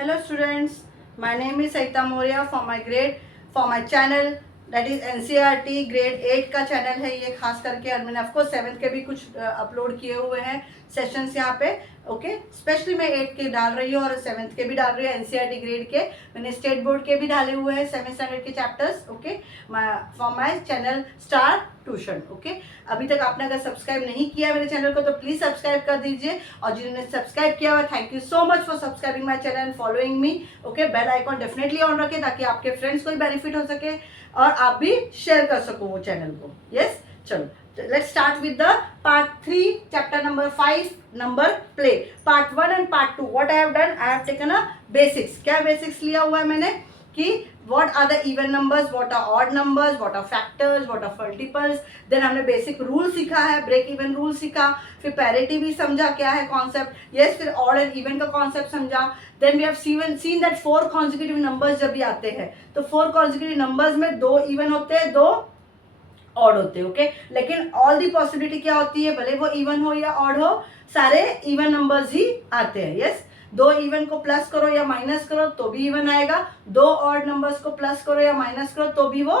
Hello students, my name is Saita Moria for my channel that is NCERT grade 8 का channel है ये खास करके, और मैंने ऑफकोर्स 7th के भी कुछ अपलोड किए हुए हैं सेशंस यहाँ पे। ओके, स्पेशली मैं 8 के डाल रही हूँ और 7th के भी डाल रही हूँ, NCERT ग्रेड के मैंने स्टेट बोर्ड के भी डाले हुए हैं 7th स्टैंडर्ड के chapters. Okay, for my channel star tuition. Okay, अभी तक आपने अगर सब्सक्राइब नहीं किया है मेरे चैनल को तो प्लीज सब्सक्राइब कर दीजिए, और जिन्होंने सब्सक्राइब किया हुआ thank you so much for subscribing my channel and following me. Okay, bell icon definitely on रखें ताकि आपके फ्रेंड्स को भी बेनिफिट हो सके और आप भी शेयर कर सको वो चैनल को। यस, चलो let's start with the part 3 chapter number 5 number play. Part 1 and part 2 what I have done, I have taken a basics. क्या बेसिक्स लिया हुआ है मैंने कि what are the even numbers, what are odd numbers, what are factors, what are multiples। Then हमने basic rule सीखा है, break even rule सीखा, फिर पैरिटी भी समझा क्या है कॉन्सेप्ट। यस, फिर ऑड एंड इवन का कॉन्सेप्ट समझा। Then we have seen that 4 consecutive numbers जब भी आते हैं तो 4 कॉन्जिक्यूटिव नंबर्स में 2 इवन होते हैं, 2 ऑड होते हैं। ओके, लेकिन ऑल दी पॉसिबिलिटी क्या होती है, भले वो इवन हो या ऑड हो, सारे इवन नंबर्स ही आते हैं। यस, 2 इवन को प्लस करो या माइनस करो तो भी इवन आएगा, 2 ऑड नंबर्स को प्लस करो या माइनस करो तो भी वो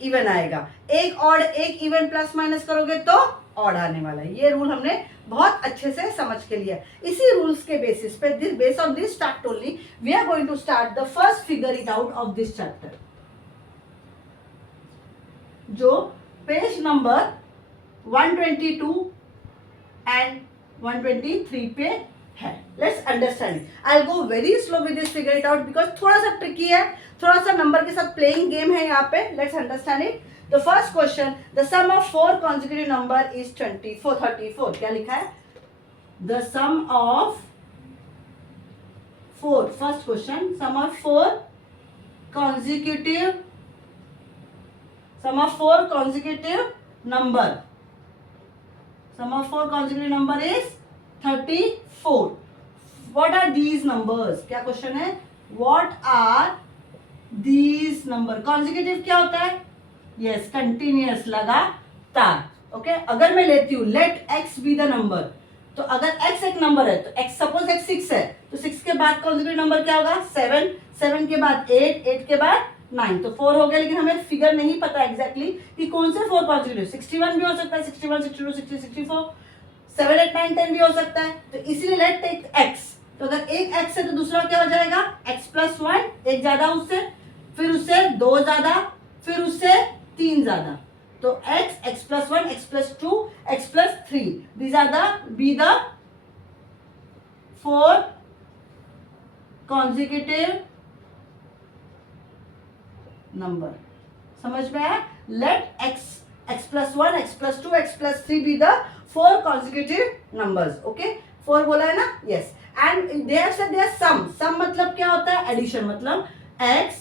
इवन आएगा, एक ऑड एक इवन प्लस माइनस करोगे तो ऑड आने वाला है। ये रूल हमने बहुत अच्छे से समझ के लिया। इसी रूल्स के बेसिस पे base on this fact only we are going to start the first figure it out of this chapter, जो पेज नंबर 122 एंड 123 पे है। Let's understand it. I go very slow with this figure it out because थोड़ा सा tricky है, थोड़ा सा number के साथ प्लेइंग गेम है यहाँ पे। Let's understand it. The first question, the sum of 4 consecutive number is 34। क्या लिखा है, the sum of 4, first question, sum of 4 consecutive number, sum of 4 consecutive number is 34. What are these numbers? क्या question है, what are these number? consecutive क्या होता है, yes, continuous, लगातार। Okay, अगर मैं लेती हूँ let x be the number, तो अगर x एक नंबर है तो x सपोज x 6 है तो 6 के बाद consecutive नंबर क्या होगा 7, 7 के बाद 8, 8 के बाद 9, तो 4 हो गया। लेकिन हमें फिगर नहीं पता एग्जैक्टली कि कौन से 4 कॉन्जिक्यूटिव, 61 भी हो सकता है, 61, 62, 60, 64, 7, 8, 9, 10 भी हो सकता है। तो इसीलिए लेट टेक x, तो अगर एक x है तो दूसरा क्या हो जाएगा x प्लस 1, एक ज्यादा उससे, फिर उससे 2 ज्यादा, फिर उससे 3 ज्यादा, तो x plus 1, x plus 2, x plus 3, these are the 4 consecutive number. समझ में आया, let x plus 1, x plus 2, x plus 3 be the 4 consecutive numbers. Okay, 4 बोला है ना, yes. And they have said their sum मतलब क्या होता है, एडिशन, मतलब x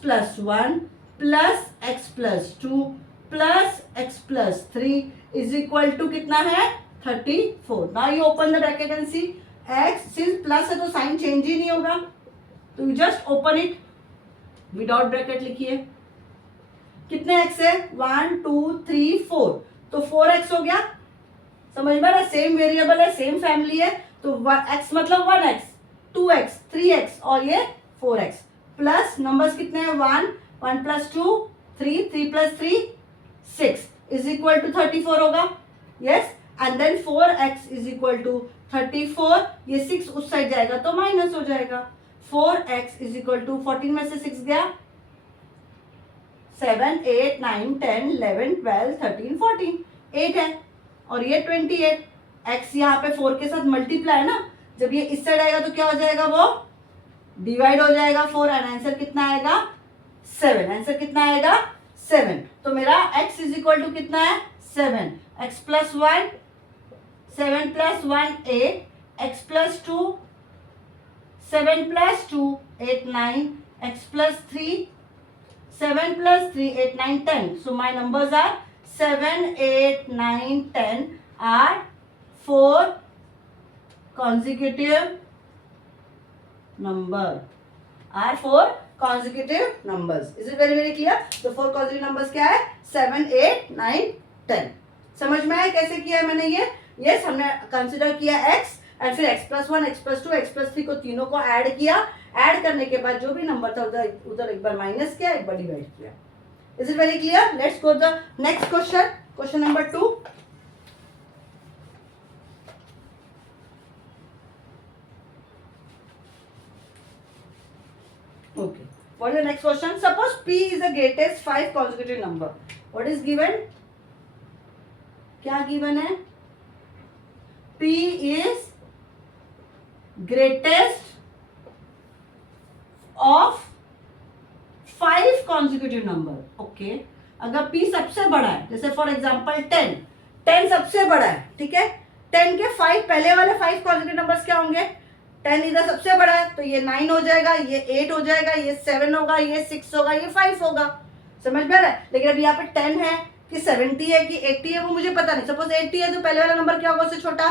plus 1 plus x plus 2 plus x plus 3 is equal to कितना है 34। Now you open the bracket and see, x since plus है तो साइन चेंज ही नहीं होगा, तो you just open it, without bracket लिखिए। कितने x है, 1 2 3 4, तो 4x हो गया। समझ में आ रहा, सेम वेरिएबल है, सेम फैमिली है, तो x मतलब 1x, 2x, 3x और ये 4x। प्लस नंबर्स कितने हैं, 1, 1 plus 2 3, 3 plus 3 6 is equal to 34 होगा। Yes, and then 4x is equal to 34, ये 6 उस साइड जाएगा तो माइनस हो जाएगा। 4x इज इक्वल टू 14 में से 6 गया, 7 8 9 10 11 12 13 14, 8 है, और ये 28। x यहाँ पे 4 के साथ मल्टीप्लाई है ना, जब ये इस साइड आएगा तो क्या हो जाएगा, वो डिवाइड हो जाएगा 4, एंड आंसर कितना आएगा 7। आंसर कितना आएगा 7। तो मेरा x इज इक्वल टू कितना है 7, x plus 1, 7 plus 1 8, x plus 2, 7 plus 2 8 9, x plus 3 7 plus 3 8 9 10. So my numbers are 7 8 9 10 are 4 consecutive number, are 4 consecutive numbers. Is it very clear? The 4 consecutive numbers क्या है 7 8 9 10। समझ में आया कैसे किया है मैंने ये? यस, हमने कंसिडर किया x एंड फिर x+1 x+2 x+3 को तीनों को ऐड किया, ऐड करने के बाद जो भी नंबर था उधर उधर एक बार माइनस किया, एक बार डिवाइड किया। Is it very clear? Let's go the next question, question number 2। Okay, what is the next question? Suppose p is the greatest 5 consecutive number. What is given? क्या given है? p is greatest of 5 consecutive number. Okay, अगर p सबसे बड़ा है, जैसे for example 10 सबसे बड़ा है, ठीक है, 10 के 5 पहले वाले 5 consecutive numbers क्या होंगे? 10 इधर सबसे बड़ा है तो ये 9 हो जाएगा, ये 8 हो जाएगा, ये 7 होगा, ये 6 होगा, ये 5 होगा। समझ में आ रहा है? लेकिन अब यहाँ पे 10 है कि 70 है कि 80 है वो मुझे पता नहीं। सपोज 80 है तो पहले वाला नंबर क्या होगा उससे छोटा?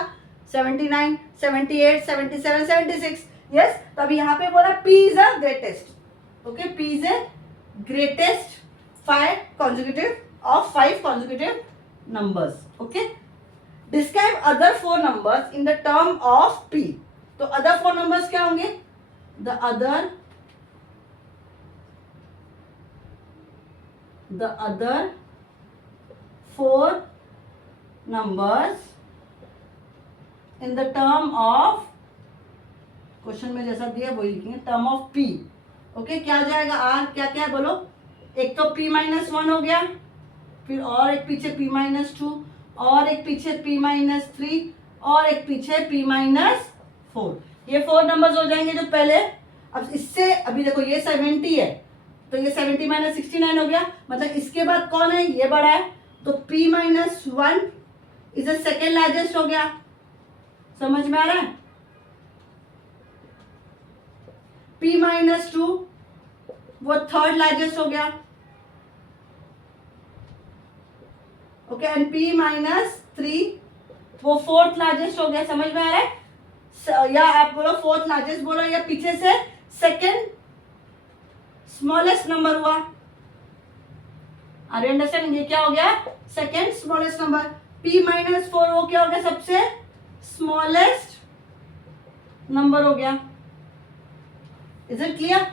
79, 78, 77, 76। यस, तो अभी यहाँ पे बोला P is a greatest. Okay, P is a greatest 5 consecutive numbers. Okay, describe other 4 numbers in the term of P. तो अदर 4 numbers क्या होंगे? The other 4 numbers in the term of, question में जैसा दिया वही लिखेंगे, टर्म ऑफ P। ओके, क्या आ जाएगा? R क्या क्या है बोलो? एक तो P-1 हो गया, फिर और एक पीछे P-2, और एक पीछे P-3, और एक पीछे P-4। ये 4 नंबर्स हो जाएंगे जो पहले। अब इससे अभी देखो ये 70 है तो ये 70 - 69 हो गया, मतलब इसके बाद कौन है? ये बड़ा है, तो P-1 is the second largest हो गया। समझ में आ रहा है? P-2 वो थर्ड लार्जेस्ट हो गया। ओके, एंड P-3 वो फोर्थ लार्जेस्ट हो गया। समझ में आ रहा है? या आप बोलो फोर्थ लार्जेस्ट बोलो, या पीछे से सेकेंड स्मॉलेस्ट नंबर हुआ। Are you understand? ये क्या हो गया? Second smallest number. P-4 वो क्या हो गया? सबसे स्मॉलेस्ट नंबर हो गया। Is it clear?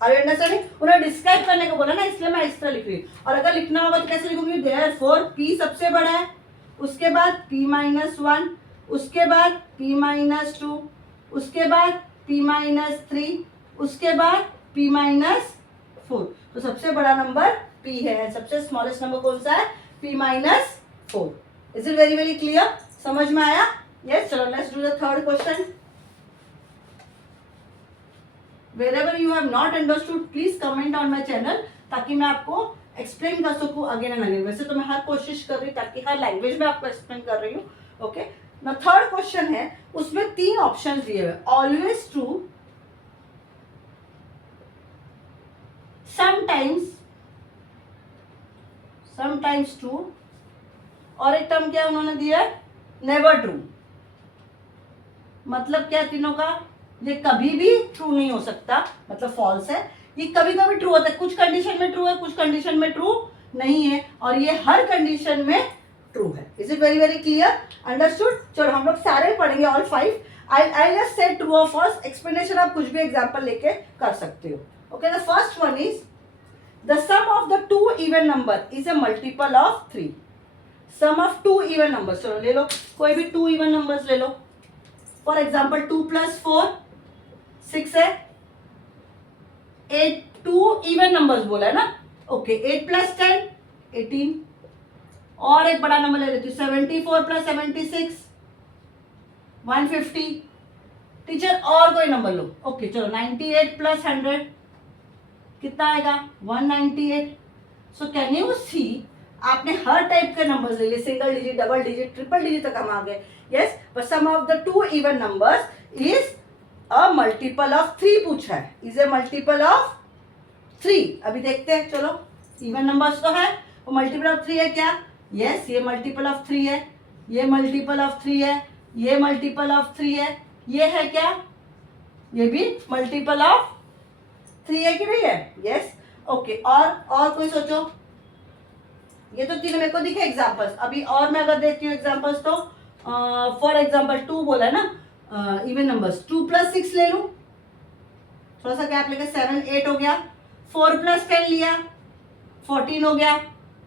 Are you understanding? उन्हें डिस्क्राइब करने को बोला ना, इसलिए मैं इस तरह लिख रही हूँ। और अगर लिखना होगा तो कैसे लिखूंगी? देयरफॉर P सबसे बड़ा है, उसके बाद P-1, उसके बाद P-2, उसके बाद P-3, उसके बाद P-4। तो सबसे बड़ा नंबर P है, सबसे स्मॉलेस्ट नंबर कौन सा है? P-4। Is it very very clear? समझ में आया? यस, चलो let's do the third question. Wherever you have not understood, please comment on my channel ताकि मैं आपको एक्सप्लेन कर सकूं अगेन एंड अगेन। वैसे तो मैं हर कोशिश कर रही हूँ ताकि हर लैंग्वेज में आपको एक्सप्लेन कर रही हूँ। ओके, ना थर्ड क्वेश्चन है, उसमें 3 ऑप्शन दिए हुए, ऑलवेज ट्रू, समटाइम्स ट्रू, और एक टर्म क्या उन्होंने दिया है? Never true. मतलब क्या तीनों का? ये कभी भी ट्रू नहीं हो सकता, मतलब फॉल्स है। ये कभी कभी ट्रू होता है, कुछ कंडीशन में ट्रू है, कुछ कंडीशन में ट्रू नहीं है, और ये हर कंडीशन में ट्रू है। Is it very very clear? Understood? चलो हम लोग सारे पढ़ेंगे, all 5। I just said true और फॉल्स। एक्सप्लेनेशन आप कुछ भी एग्जांपल लेके कर सकते हो। Okay, the first one is the sum of the 2 even number is a multiple of 3। Sum of 2 even numbers, चलो ले लो कोई भी 2 इवन नंबर्स ले लो। फॉर एग्जाम्पल 2 + 4 6 है, 8 2 इवन नंबर्स बोला है ना। ओके, 8 + 10 18, और एक बड़ा नंबर ले लेती हूँ, 74 + 76 150। टीचर और कोई नंबर लो। ओके, चलो 98 + 100 कितना आएगा? 198। सो कैन यू सी, आपने हर टाइप के नंबर्स ले लिए, single digit, double digit, triple digit तक हम आ गए। Yes, but sum of the 2 even numbers is a multiple of 3 पूछा है, इज ए मल्टीपल ऑफ 3। अभी देखते हैं, चलो इवन नंबर्स तो है, वो मल्टीपल ऑफ 3 है क्या? यस, ये मल्टीपल ऑफ 3 है, ये मल्टीपल ऑफ 3 है, ये मल्टीपल ऑफ 3 है, ये है क्या? ये भी मल्टीपल ऑफ 3 है कि नहीं है? Yes, okay. और कोई सोचो, ये तो तीनों मेरे को दिखे एग्जांपल्स। अभी और मैं अगर देखती हूँ एग्जांपल्स तो फॉर एग्जांपल 2 बोला है ना, इवन नंबर्स, 2 + 6 ले लूं, थोड़ा सा गैप लेकर 7 8 हो गया, 4 + 10 लिया 14 हो गया।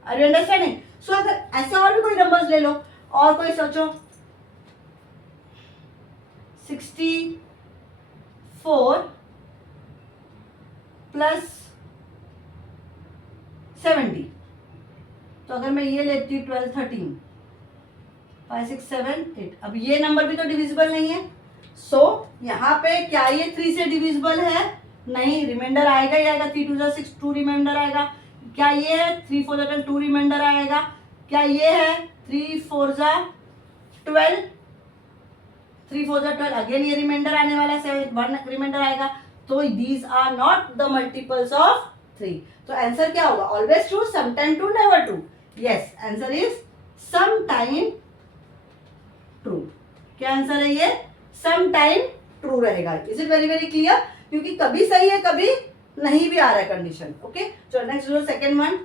Are you understanding? सो अगर ऐसे और भी कोई नंबर्स ले लो, और कोई सोचो 64 + 70, तो अगर मैं ये लेती हूँ 12 13 5 6 7 8, अब ये नंबर भी तो डिविजिबल नहीं है। सो यहाँ पे क्या ये 3 से डिविजिबल है? नहीं, रिमाइंडर आएगा ही आएगा। 3 2 6 2 रिमाइंडर आएगा। क्या ये है? 3 4 10 2 रिमाइंडर आएगा। क्या ये है? 3 4 12 3 4 12, अगेन ये रिमाइंडर आने वाला है, 7 1 रिमाइंडर आएगा। तो these are not the multiples of 3। तो आंसर क्या होगा? Always true, sometime true, never true. Yes, answer is sometime true. क्या आंसर है ये? समटाइम ट्रू रहेगा। Is it very very clear? क्योंकि कभी सही है, कभी नहीं भी आ रहा है कंडीशन। ओके, चलो next low, second one.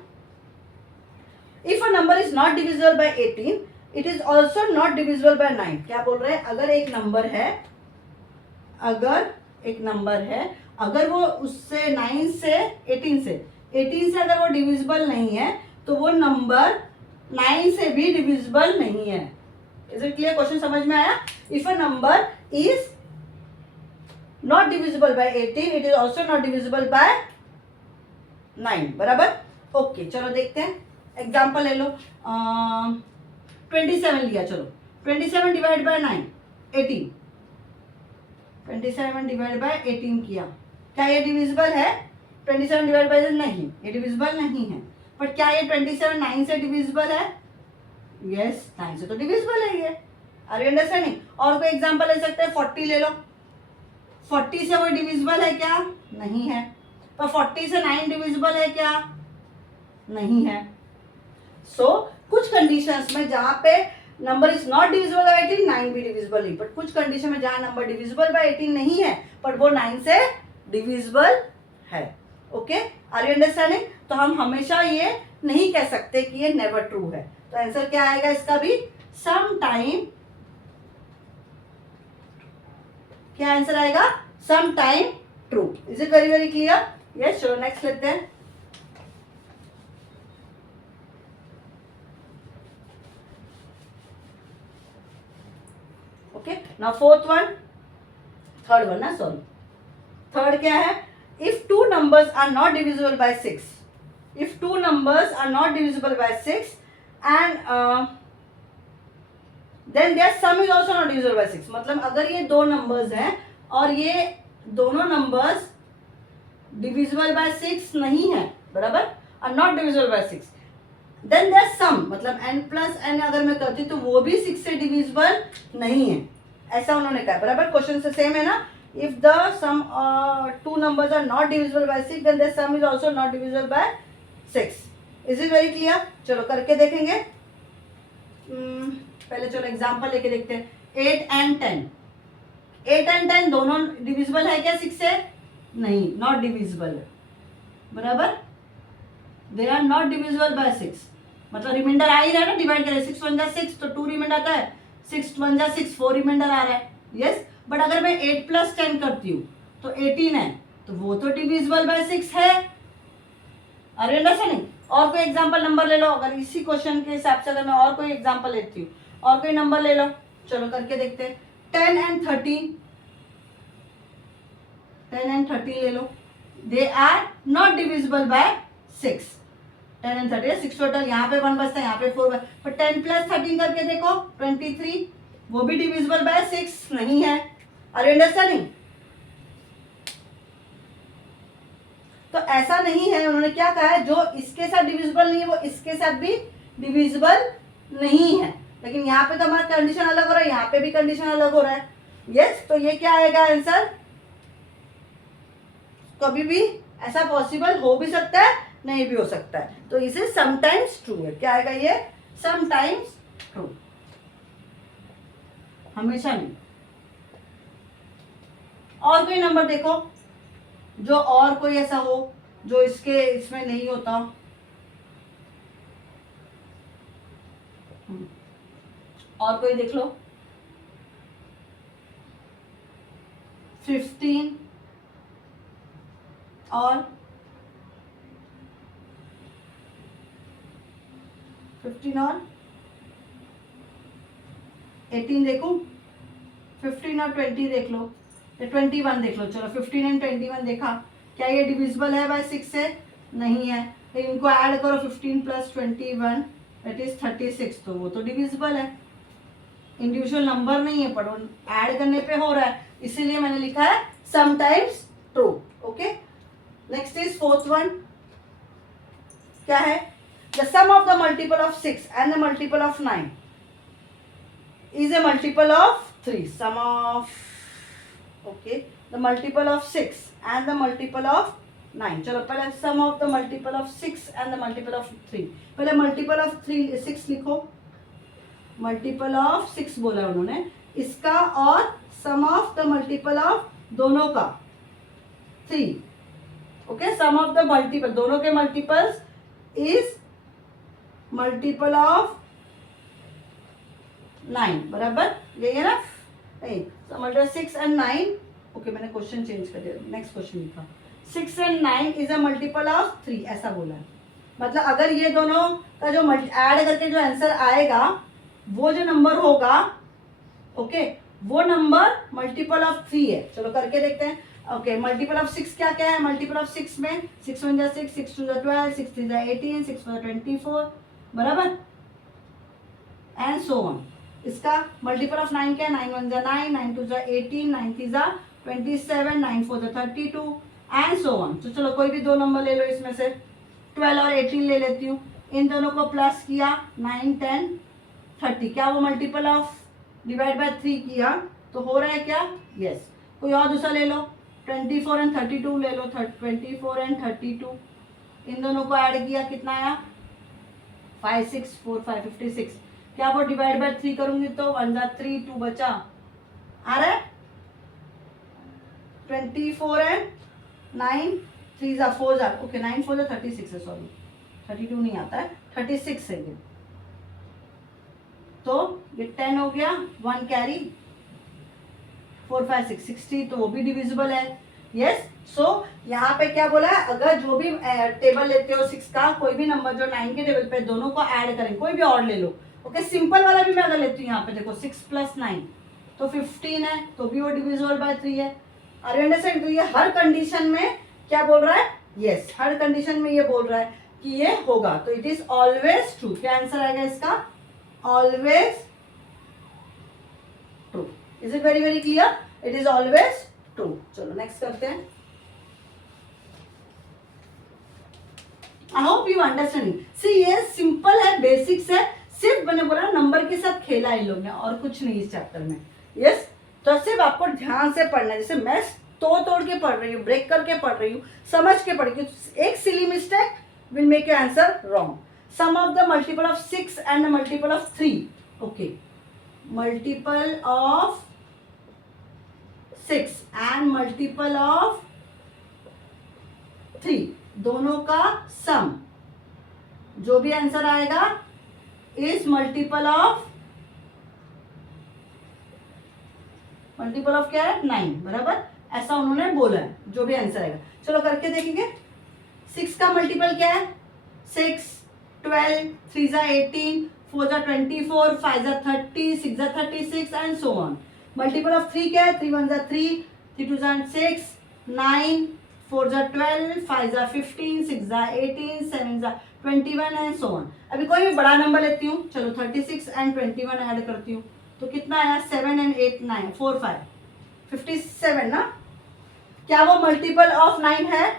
If a number is not divisible bye 18, it is also not divisible bye 9। क्या बोल रहे हैं? अगर एक नंबर है, अगर वो उससे 9 से 18 से अगर वो डिविजिबल नहीं है, तो वो नंबर 9 से भी डिविजिबल नहीं है। Is it clear? क्वेश्चन समझ में आया? If a number is not divisible bye 18, it is also not divisible bye 9। बराबर? ओके, चलो देखते हैं। एग्जाम्पल ले लो, 27 लिया। चलो 27 डिवाइड बाय 9 18, 27 डिवाइड बाय 18 किया। क्या ये डिविजिबल है? 27 डिवाइड बाय नहीं, ये डिविजिबल नहीं है। पर क्या ये 27 9 से डिविजिबल है? यस, 9 से तो डिविजिबल है ये। Are you understanding? और कोई एग्जांपल ले सकते हैं? 40 ले लो। 40 से वो डिविजिबल है क्या? नहीं है। पर 40 से 9 डिविजिबल है क्या? नहीं है। सो कुछ कंडीशंस में जहां पे number is not divisible bye 18, 9 भी डिविजिबल नहीं। बट कुछ कंडीशन में जहां नंबर डिविजिबल बाय 18 नहीं है, पर वो 9 से डिविजिबल है। Okay, are you understanding? तो हम हमेशा ये नहीं कह सकते कि ये नेवर ट्रू है। तो आंसर क्या आएगा इसका भी? Some time. क्या आंसर आएगा? Sometime true. Is it very very clear? Yes, चलो नेक्स्ट लेते हैं। Okay, now fourth one, third one ना, सॉरी, थर्ड क्या है? If two numbers are not divisible by 6, if two numbers are not divisible by 6 and then their sum is also not divisible by 6। मतलब अगर ये दो numbers हैं और ये दोनों नंबर्स डिविजिबल बाय 6 नहीं है, बराबर, और not divisible by 6, then their sum, मतलब n प्लस n अगर मैं करती तो वो भी 6 से डिविजिबल नहीं है, ऐसा उन्होंने कहा। बराबर, क्वेश्चन से सेम है ना। If the sum two numbers are not divisible by 6, then their sum is also not divisible by 6। Is it very clear? चलो करके देखेंगे। पहले चलो एग्जांपल लेके देखते हैं। 8 and 10, 8 and 10 दोनों डिविजिबल है क्या 6 से? नहीं, नॉट डिविजिबल है। बराबर, they are not divisible by 6। मतलब रिमाइंडर आ ही रहा है ना, डिवाइड करें 6 1 6 तो 2 रिमाइंडर आता है, 6 1 6 4 रिमाइंडर आ रहा है। यस, बट अगर मैं 8 + 10 करती हूँ तो 18 है, तो वो तो डिविजिबल बाय 6 है। Are you understanding? और कोई एग्जांपल नंबर ले लो। अगर इसी क्वेश्चन के हिसाब से अगर मैं और कोई एग्जांपल लेती हूँ, और कोई नंबर ले लो, चलो करके देखते हैं। 10 and 13, 10 and 13 ले लो, they are not divisible by 6। 10 and 13, 6 total, यहाँ पे 1 बचता है, यहाँ पे 4 बचता है। पर 10 + 13 करके देखो 23, वो भी डिविजिबल बाय 6 नहीं है। Are you understanding? तो ऐसा नहीं है, उन्होंने क्या कहा है, जो इसके साथ डिविजिबल नहीं है वो इसके साथ भी डिविजिबल नहीं है। लेकिन यहाँ पे तो हमारा कंडीशन अलग हो रहा है, यहाँ पे भी कंडीशन अलग हो रहा है। यस, तो ये क्या आएगा आंसर? कभी भी ऐसा पॉसिबल हो भी सकता है, नहीं भी हो सकता है। तो इसे समटाइम्स ट्रू है। क्या आएगा ये? समटाइम्स ट्रू, हमेशा नहीं। और कोई नंबर देखो जो और कोई ऐसा हो जो इसमें नहीं होता। और कोई देख लो। 15 और 15 और 18 देखूं, 15 और 20 देख लो, या 21 देख लो। चलो 15 एंड 21 देखा, क्या ये डिविजिबल है बाय 6 से? नहीं है। लेकिन इनको ऐड करो 15 प्लस 21 दैट इज 36, तो वो तो डिविजिबल है। इंडिविजुअल नंबर नहीं है पर ऐड करने पे हो रहा है, इसीलिए मैंने लिखा है sometimes true. Okay, next is fourth one, क्या है? The sum of the multiple of 6 and the multiple of 9 is a multiple of 3. Sum of, okay, the multiple of 6 and the multiple of 9. चलो पहले sum of the multiple of 6 and the multiple of 3. पहले multiple of 6 लिखो, multiple of 6 बोला उन्होंने, इसका और sum of the multiple of दोनों का 3. okay, sum of the multiple, दोनों के multiples is multiple of 9, बराबर, यही है ना? नहीं, so multiple 6 and 9, ओके मैंने क्वेश्चन चेंज कर दिया, नेक्स्ट क्वेश्चन लिखा 6 and 9 is a multiple of 3, ऐसा बोला है। मतलब अगर ये दोनों का जो ऐड करके जो आंसर आएगा वो जो नंबर होगा, ओके, वो नंबर मल्टीपल ऑफ 3 है। चलो करके देखते हैं। ओके, मल्टीपल ऑफ 6 क्या क्या है? मल्टीपल ऑफ 6 में 6 1 6, 6 2 12, 6 3 18, 6 4 24, बराबर, एंड सो ऑन। इसका मल्टीपल ऑफ 9 क्या है? 9 1 9, 9 2 18, 9 3 27, 9 4 32 एंड सो ऑन। तो चलो कोई भी दो नंबर ले लो इसमें से, 12 और 18 ले लेती हूँ, इन दोनों को प्लस किया 9 10 30, क्या वो मल्टीपल ऑफ डिवाइड बाय 3 किया तो हो रहा है क्या? यस। कोई और दूसरा ले लो, 24 एंड 32 ले लो, 24 एंड 32, इन दोनों को ऐड किया, कितना आया? 5 6 4 5 56, क्या वो डिवाइड बाय 3 करूंगी तो 1 3, 2 बचा, आ रहा है? 24 एंड 9 3 4 ओके, 9 4 36 है, सॉरी 32 नहीं आता है, 36 है ये। तो ये 10 हो गया, 1 कैरी, 4 5 6 60, तो वो भी डिविजिबल है। यस, सो यहाँ पे क्या बोला है? अगर जो भी टेबल लेते हो 6 का, कोई भी नंबर जो 9 के टेबल पे, दोनों को ऐड करें, कोई भी और ले लो। ओके, सिंपल वाला भी मैं अगर लेती हूँ, यहाँ पे देखो 6 प्लस 9 तो 15 है, तो भी वो डिविजिबल बाय 3 है। Are you understand? तो ये हर कंडीशन में क्या बोल रहा है? यस, हर कंडीशन में ये बोल रहा है कि ये होगा, तो इट इज ऑलवेज ट्रू। क्या आंसर आएगा इसका? Always true. Is it very very clear? It is always true. चलो नेक्स्ट करते हैं। I hope you understanding. See ये सिंपल है, बेसिक्स है, सिर्फ मैंने बोला नंबर के साथ खेला इन लोग ने, और कुछ नहीं इस चैप्टर में। यस, तो सिर्फ आपको ध्यान से पढ़ना है, जैसे मैं तोड़ के पढ़ रही हूँ, ब्रेक करके पढ़ रही हूँ, समझ के पढ़ रही हूँ। एक silly mistake will make your answer wrong. Sum of the multiple of 6 and the multiple of 3, okay, multiple of 6 and multiple of 3, दोनों का सम, जो भी आंसर आएगा इज मल्टीपल ऑफ क्या है? 9, बराबर, ऐसा उन्होंने बोला है, जो भी आंसर आएगा। चलो करके देखेंगे। 6 का मल्टीपल क्या है? 6 12, 3 18, 4 24, 5 30, 6 36 and so on. Multiple of 3 क्या है? 3 1 3, 3 2 6, 9, 4 12, 5 15, 6 18, 7 21 एंड सो ऑन। अभी कोई भी बड़ा नंबर लेती हूँ, चलो 36 एंड 21 ऐड करती हूँ, तो कितना आया? 7 एंड 8 9 4 5 57 ना? क्या वो मल्टीपल ऑफ 9 है?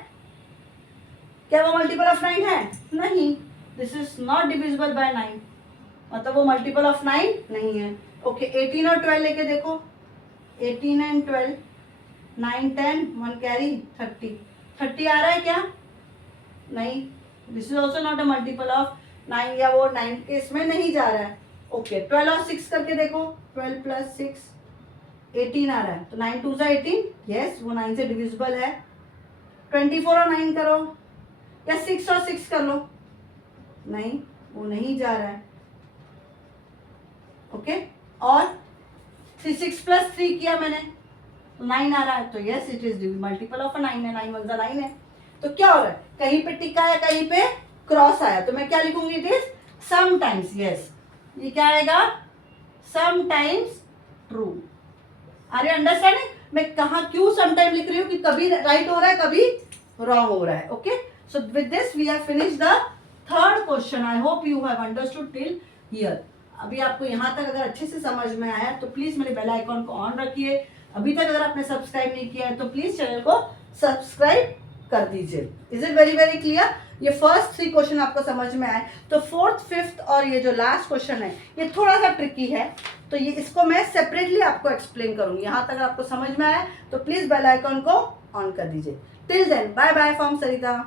क्या वो मल्टीपल ऑफ 9 है? नहीं, this is not divisible bye 9, मतलब वो मल्टीपल ऑफ 9 नहीं है। ओके, 18 और 12 लेके देखो, 18 एंड 12, 9 10, 1 कैरी, 30 आ रहा है क्या? नहीं, this is also not a multiple of 9, या वो 9 के इसमें नहीं जा रहा है। ओके, 12 और 6 करके देखो, 12 प्लस 6 18 आ रहा है, तो 9 2 18, यस, वो 9 से डिविजिबल है। 24 और 9 करो, या 6 और 6 कर लो, नहीं, वो नहीं जा रहा है। ओके, और 6 प्लस 3 किया मैंने, तो 9 आ रहा है, तो yes it is multiple of 9 है, 9 1 9 है। तो क्या हो रहा है, कहीं पे टिक आया कहीं पे क्रॉस आया, तो मैं क्या लिखूंगी, इट इज समटाइम्स, यस ये क्या आएगा, sometimes true. Are you understanding, मैं कहा क्यों समटाइम लिख रही हूँ, कि कभी राइट हो रहा है कभी रॉन्ग हो रहा है। Okay, so with this we have finished the third question. I hope you have understood till here. अभी आपको यहाँ तक अगर अच्छे से समझ में आया तो प्लीज मेरे बेल आइकॉन को ऑन रखिए। अभी तक अगर आपने सब्सक्राइब नहीं किया है तो प्लीज चैनल को सब्सक्राइब कर दीजिए। Is it very very clear, ये फर्स्ट 3 क्वेश्चन आपको समझ में आए। तो फोर्थ, फिफ्थ और ये जो लास्ट क्वेश्चन है ये थोड़ा सा ट्रिकी है, तो ये इसको मैं सेपरेटली आपको एक्सप्लेन करूंगी। यहाँ तक आपको समझ में आया तो प्लीज बेल आइकॉन को ऑन कर दीजिए। Till then bye bye from Sarita.